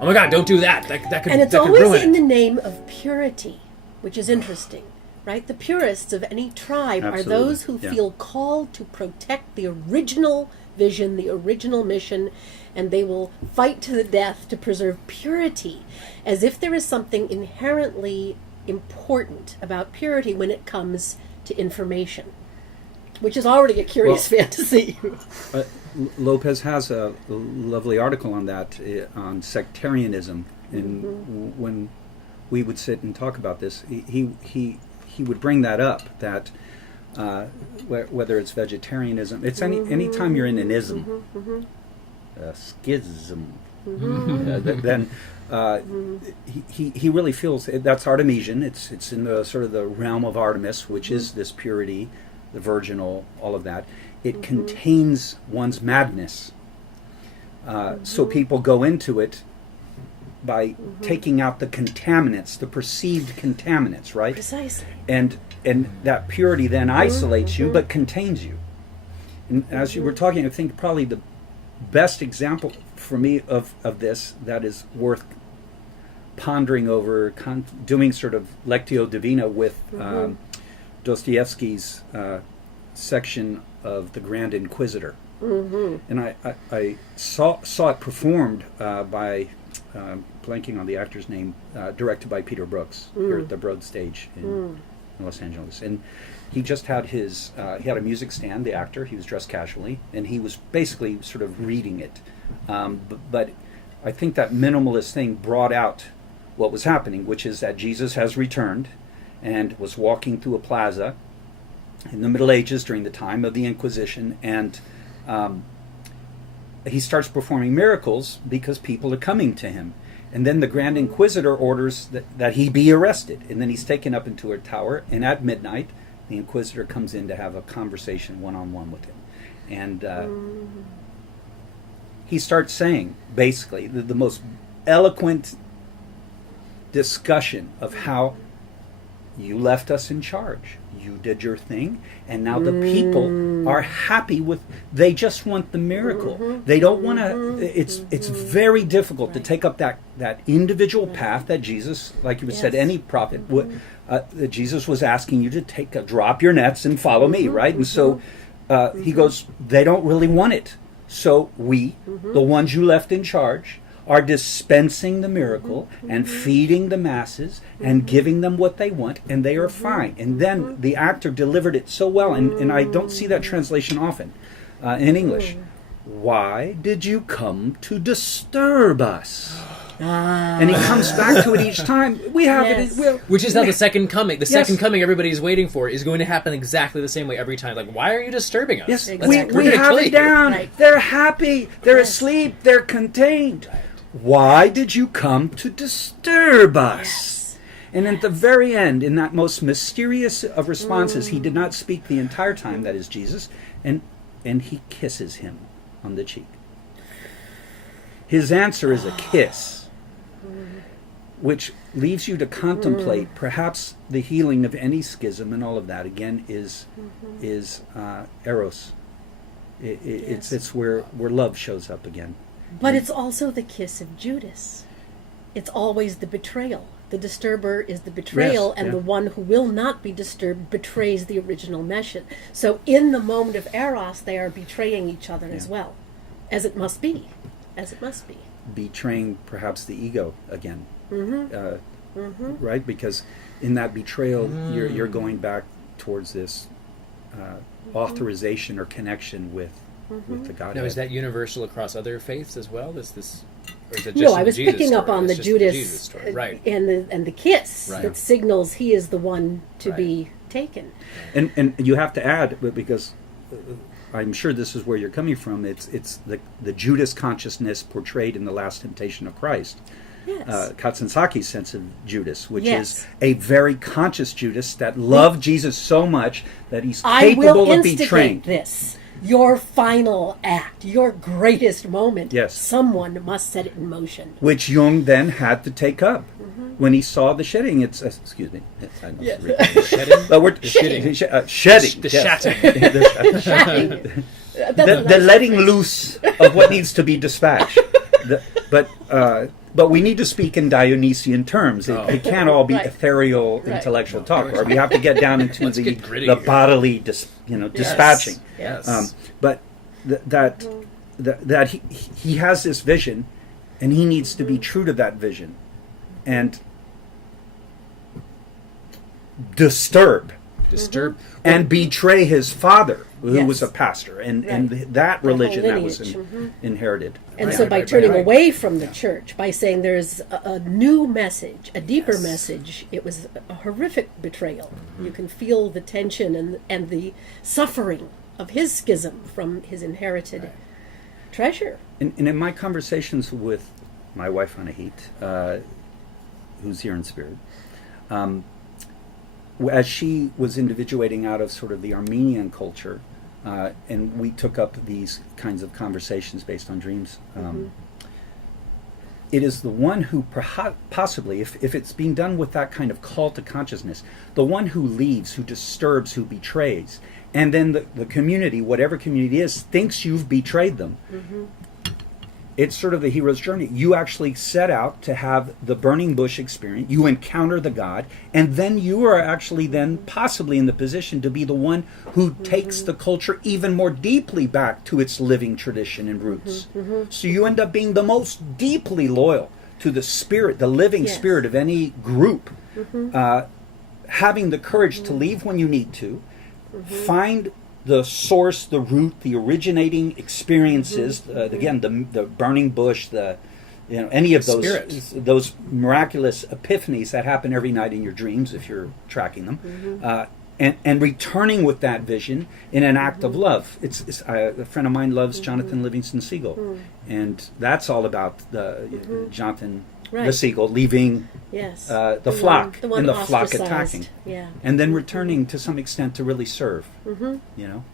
oh my God, don't do that. That could And it's that could always ruin in it. the name of purity, which is interesting, right? The purists of any tribe Absolutely. are those who Yeah. feel called to protect the original vision, the original mission, and they will fight to the death to preserve purity, as if there is something inherently important about purity when it comes to information, which is already a curious fantasy. Lopez has a lovely article on that, on sectarianism. And when we would sit and talk about this, he would bring that up, that whether it's vegetarianism, it's any time you're in an ism, schism, then he really feels that's Artemisian. It's in the sort of the realm of Artemis, which is this purity, the virginal, all of that. It contains one's madness. So people go into it by taking out the contaminants, the perceived contaminants, right? Precisely. And that purity then isolates you, but contains you. And as you were talking, I think probably the best example for me of this that is worth pondering over, doing sort of Lectio Divina with Dostoevsky's section of the Grand Inquisitor. And I saw it performed by, blanking on the actor's name, directed by Peter Brooks here at the Broad Stage in Los Angeles. And he just had his, he had a music stand, the actor, he was dressed casually, and he was basically sort of reading it. But I think that minimalist thing brought out what was happening, which is that Jesus has returned and was walking through a plaza in the Middle Ages during the time of the Inquisition, and he starts performing miracles because people are coming to him. And then the Grand Inquisitor orders that he be arrested, and then he's taken up into a tower, and at midnight the Inquisitor comes in to have a conversation one-on-one with him. And he starts saying, basically, the most eloquent discussion of how you left us in charge. You did your thing, and now the people are happy with, they just want the miracle. They don't want to, it's very difficult to take up that individual path that Jesus, like you said, any prophet, Jesus was asking you to drop your nets and follow me, right? And so he goes, they don't really want it. So we, the ones you left in charge, are dispensing the miracle and feeding the masses and giving them what they want, and they are fine. And then the actor delivered it so well, and I don't see that translation often in English. Why did you come to disturb us? And he comes back to it each time. We have it. Which is how the second coming, second coming everybody's waiting for, is going to happen exactly the same way every time. Like, why are you disturbing us? Yes, Exactly. we have it down. Right. They're happy. They're asleep. They're contained. Why did you come to disturb us? Yes. And at the very end, in that most mysterious of responses, he did not speak the entire time, that is Jesus, and he kisses him on the cheek. His answer is a kiss, which leaves you to contemplate perhaps the healing of any schism, and all of that, again, is eros. It's where love shows up again. But it's also the kiss of Judas. It's always the betrayal. The disturber is the betrayal, and the one who will not be disturbed betrays the original mission. So in the moment of eros, they are betraying each other as well, as it must be. As it must be. Betraying perhaps the ego again. Right? Because in that betrayal, you're going back towards this authorization or connection with the Godhead. Now, is that universal across other faiths as well? Or is it just No, I in was Jesus' picking up story? on the It's just the Judas, Jesus story. Right. and the kiss Right. that signals he is the one to be taken. And you have to add, because I'm sure this is where you're coming from, it's the Judas consciousness portrayed in The Last Temptation of Christ. Yes. Katsunsaki's sense of Judas, which Yes. is a very conscious Judas that loved Jesus so much that he's I capable will of betraying. instigate this. Your final act, your greatest moment. Yes. Someone must set it in motion. Which Jung then had to take up when he saw the shedding. It's excuse me, I know it's really- Shedding? but we're Shedding. shedding, The yes. shatting. the letting loose of what needs to be dispatched. But we need to speak in Dionysian terms. It can't all be Right. ethereal, Right. intellectual talk. Or we have to get down into the get gritty here. bodily, dispatching. Yes. But that he has this vision, and he needs to be true to that vision, and disturb and betray his father, who Yes. was a pastor, and Right. that The whole religion that was lineage. inherited. And Right, so right, by right, turning right. away from the church, by saying there's a new message, a deeper message, it was a horrific betrayal. You can feel the tension and the suffering of his schism from his inherited treasure. And in my conversations with my wife Anahit, who's here in spirit, as she was individuating out of sort of the Armenian culture, and we took up these kinds of conversations based on dreams, it is the one who possibly, if it's being done with that kind of call to consciousness, the one who leaves, who disturbs, who betrays, and then the community, whatever community it is, thinks you've betrayed them. It's sort of the hero's journey. You actually set out to have the burning bush experience. You encounter the God, and then you are actually then possibly in the position to be the one who takes the culture even more deeply back to its living tradition and roots. So you end up being the most deeply loyal to the spirit, the living spirit of any group, having the courage to leave when you need to, find the source, the root, the originating experiences. Again, the burning bush, any of those miraculous epiphanies that happen every night in your dreams, if you're tracking them, and returning with that vision in an act of love. A friend of mine loves Jonathan Livingston Seagull, and that's all about Jonathan. Right. The seagull leaving the flock, the one and the flock ostracized. attacking, and then returning to some extent to really serve. You know.